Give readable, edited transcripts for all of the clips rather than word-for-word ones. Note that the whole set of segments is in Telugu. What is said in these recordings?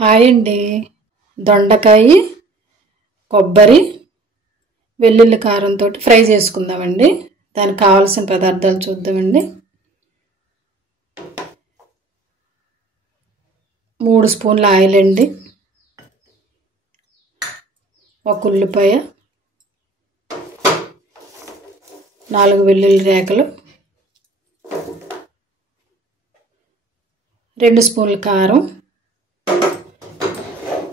హాయ్ అండి. దొండకాయ కొబ్బరి వెల్లుల్లి కారంతో ఫ్రై చేసుకుందామండి. దానికి కావాల్సిన పదార్థాలు చూద్దామండి. 3 స్పూన్ల ఆయిల్ అండి, 1 ఉల్లిపాయ, 4 వెల్లుల్లి రేఖలు, 2 స్పూన్ల కారం,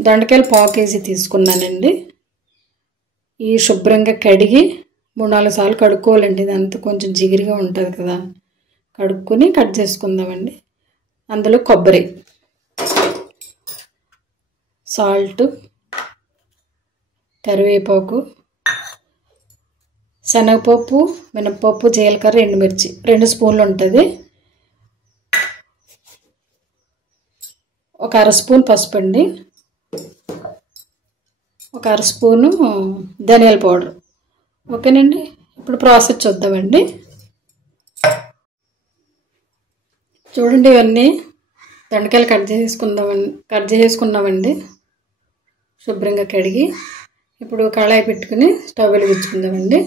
దొండకాయలు 1/4 కేజీ తీసుకున్నానండి. ఈ శుభ్రంగా కడిగి 3-4 సార్లు కడుక్కోవాలండి. ఇదంతా కొంచెం జిగిరిగా ఉంటుంది కదా, కడుక్కొని కట్ చేసుకుందామండి. అందులో కొబ్బరి, సాల్ట్, కరివేపాకు, శనగపప్పు, మినపప్పు, జీలకర్ర, ఎండుమిర్చి 2 స్పూన్లు ఉంటుంది. 1 అర స్పూన్ పసుపు అండి, 1 అర స్పూను ధనియాల పౌడర్. ఓకేనండి. ఇప్పుడు ప్రాసెస్ చూద్దామండి. చూడండి, ఇవన్నీ దొండకాయలు కట్ చేసుకున్నామండి శుభ్రంగా కడిగి. ఇప్పుడు కళాయి పెట్టుకుని స్టవ్ వెలిగించుకుందామండి.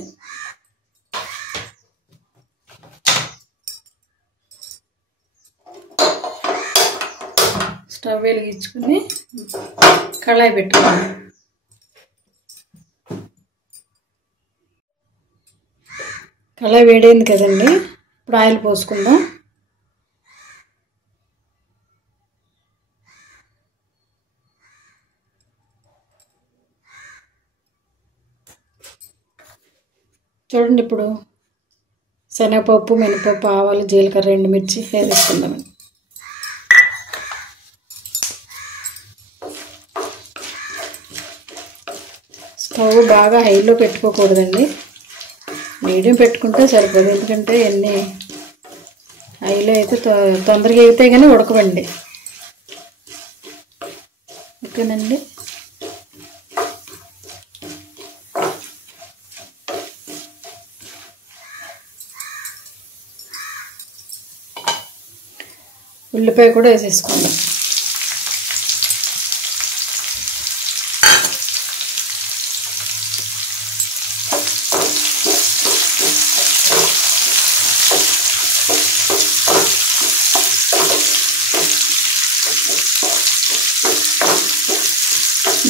స్టవ్ వెలిగించుకుని కళాయి పెట్టుకుందాం. కళాయి వేడైంది కదండి. ఇప్పుడు ఆయిల్ పోసుకుందాం. చూడండి, ఇప్పుడు శనగపప్పు, మినపప్పు, ఆవాలు, జీలకర్ర, ఎండుమిర్చి వేసుకుందామండి. స్టవ్ బాగా హైలో పెట్టుకోకూడదండి, మీడియం పెట్టుకుంటే సరిపోదు. ఎందుకంటే ఎన్ని హైలో అయితే తొందరగా అయితే కానీ ఉడకవండి. ఓకేనండి. ఉల్లిపాయ కూడా వేసేసుకుందాం.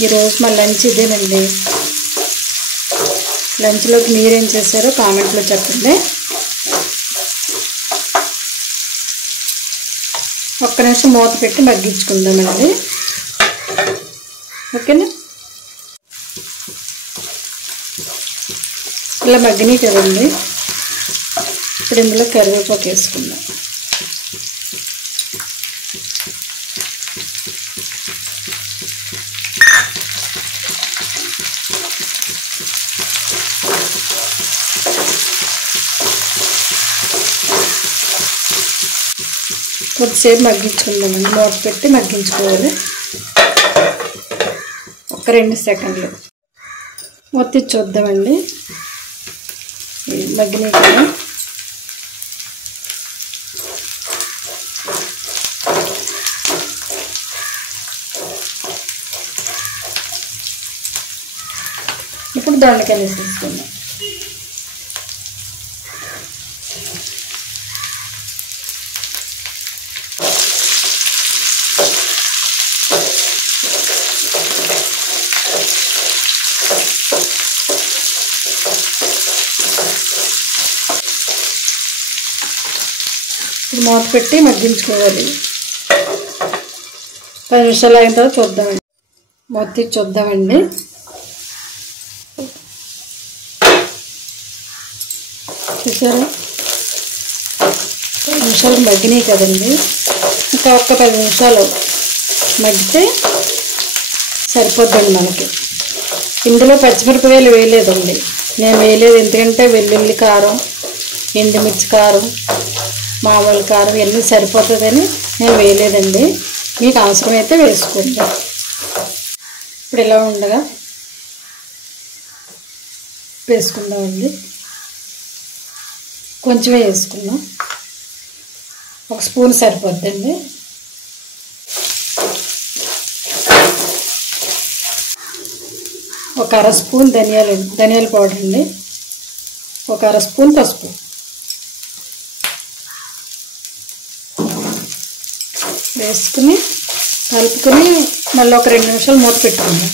ఈరోజు మా లంచ్ ఇదేనండి. లంచ్లోకి మీరేం చేశారో కామెంట్లో చెప్పండి. ఒక్క నిమిషం మూత పెట్టి మగ్గించుకుందామండి. ఓకేనా. ఇలా మగ్గినాయి కదండి. ఇప్పుడు ఇందులో కరివేపాకు వేసుకుందాం. కొద్దిసేపు మగ్గించుకుందామండి. మూత పెట్టి మగ్గించుకోవాలి. 1-2 సెకండ్లు మూత చూద్దామండి. మగ్గినాయి కదా. ఇప్పుడు దొండకాయలు వేసేసుకుందాం. ఇప్పుడు మూత పెట్టి మగ్గించుకోవాలి. 10 నిమిషాలు అయిన తర్వాత చూద్దామండి. మూత తీసి చూద్దామండి. చూసారా, 10 నిమిషాలు మగ్గినాయి కదండి. ఇంకా ఒక్క 10 నిమిషాలు మగ్గితే సరిపోద్దండి మనకి. ఇందులో పచ్చిమిరపకాయలు వేయలేదండి, నేను వేయలేదు. ఎందుకంటే వెల్లుల్లి కారం, ఎండుమిర్చి కారం, మామూలు కారం ఇవన్నీ సరిపోతుందని నేను వేయలేదండి. మీకు అవసరమైతే వేసుకోండి. ఇప్పుడు ఇలా ఉండగా వేసుకుందామండి. కొంచెమే వేసుకుందాం, 1 స్పూన్ సరిపోద్దండి. ఒక అర స్పూన్ ధనియాల పౌడర్ అండి, ఒక అర స్పూన్ పసుపు వేసుకుని కలుపుకొని మళ్ళీ ఒక 2 నిమిషాలు మూత పెట్టుకుందాం.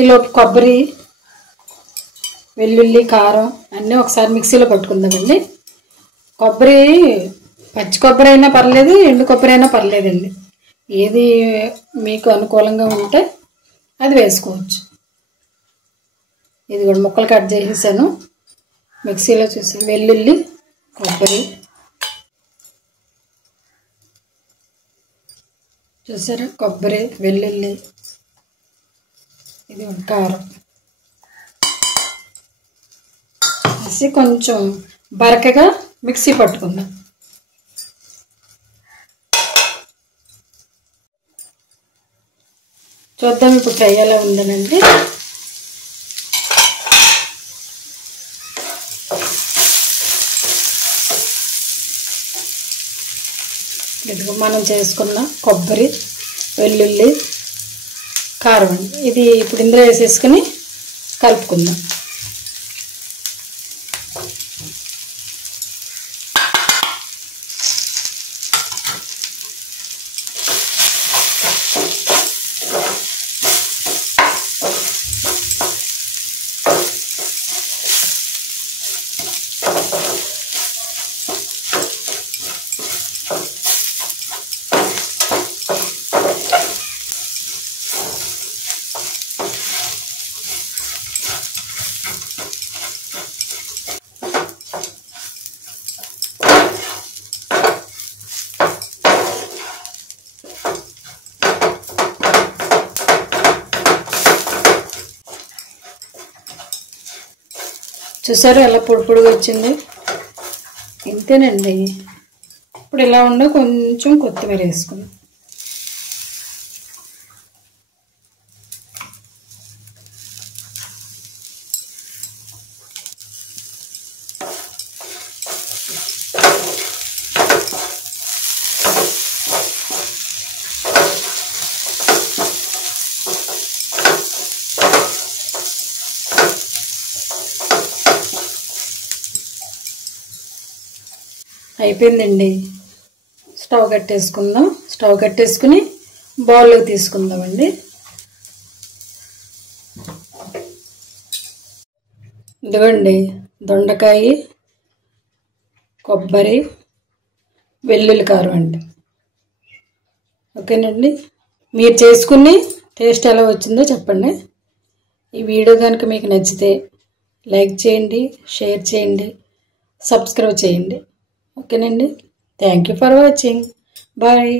ఈలోపు కొబ్బరి, వెల్లుల్లి, కారం అన్నీ ఒకసారి మిక్సీలో పట్టుకుందామండి. కొబ్బరి పచ్చి కొబ్బరి అయినా పర్లేదు, ఎండు కొబ్బరి అయినా పర్లేదండి, ఏది మీకు అనుకూలంగా ఉంటే అది వేసుకోవచ్చు. ఇది కూడా ముక్కలు కట్ చేసేసాను, మిక్సీలో చూసాను. వెల్లుల్లి, కొబ్బరి చూసారా, కొబ్బరి, వెల్లుల్లి, ఇది కారం వేసి కొంచెం బరకగా మిక్సీ పట్టుకుందాం. చూద్దాం ఇప్పుడు ఫ్రై ఎలా ఉందనండి. ఇదిగో మనం చేసుకున్న కొబ్బరి, వెల్లుల్లి, కారం అండి, ఇది ఇప్పుడు ఇందులో వేసేసుకుని కలుపుకుందాం. చూసారు ఎలా పొడి పొడిగా వచ్చింది, ఇంతేనండి. ఇప్పుడు ఇలా ఉండ కొంచెం కొత్తిమీర వేసుకుందాం. అయిపోయిందండి. స్టవ్ కట్టేసుకుందాం. స్టవ్ కట్టేసుకుని బౌల్లోకి తీసుకుందామండి. ఇదిగోండి దొండకాయ, కొబ్బరి, వెల్లుల్లి కారం అండి. ఓకేనండి, మీరు చేసుకుని టేస్ట్ ఎలా వచ్చిందో చెప్పండి. ఈ వీడియో కనుక మీకు నచ్చితే లైక్ చేయండి, షేర్ చేయండి, సబ్స్క్రైబ్ చేయండి. ఓకేనండి, thank you for watching. Bye.